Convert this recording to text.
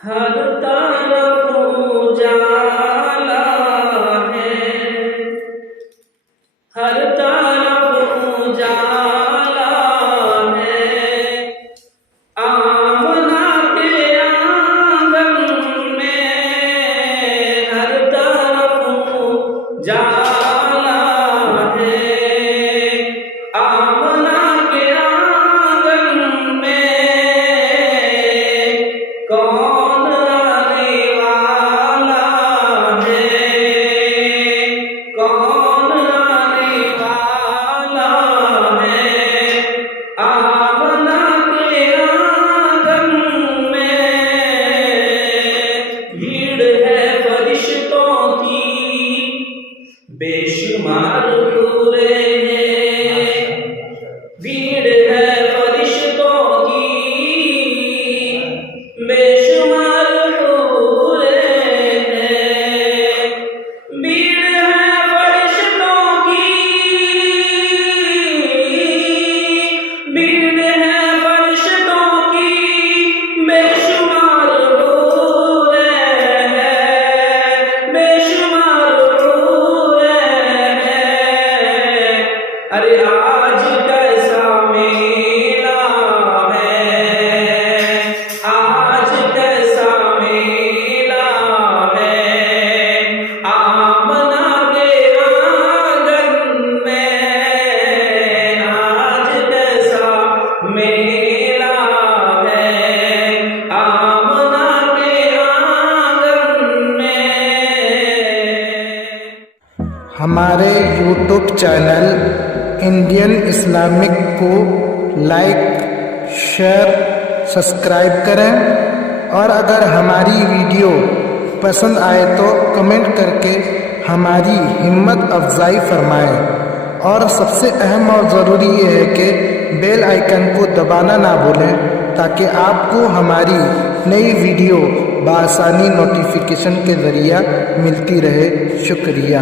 ہر طرف اجالا ہے، ہر طرف اجالا ہے، آمنہ کے آنگن میں ہر طرف اجالا ہے، آمنہ کے آنگن میں کون آنے والا ہے، کون آنے والا ہے، آمنہ کے آنگن میں بھیڑ ہے فرشتوں کی بے شمار حوریں ہیں، بھیڑ ہے فرشتوں کی بے شمار حوریں ہیں، بھیڑ ہے فرشتوں کی، بھیڑ ہے فرشتوں کی بے شمار حوریں ہیں، بے شمار حوریں ہیں، ارے آج کیسا میلہ ہے، آج کیسا میلہ ہے، آمنہ کے آنگن میں آج کیسا میلہ ہے، آمنہ کے آنگن میں۔ ہمارے یوٹیوب چینل انڈین اسلامک کو لائک، شیئر، سبسکرائب کریں، اور اگر ہماری ویڈیو پسند آئے تو کمنٹ کر کے ہماری ہمت افزائی فرمائیں، اور سب سے اہم اور ضروری یہ ہے کہ بیل آئیکن کو دبانا نہ بھولیں تاکہ آپ کو ہماری نئی ویڈیو بآسانی نوٹیفیکیشن کے ذریعہ ملتی رہے۔ شکریہ۔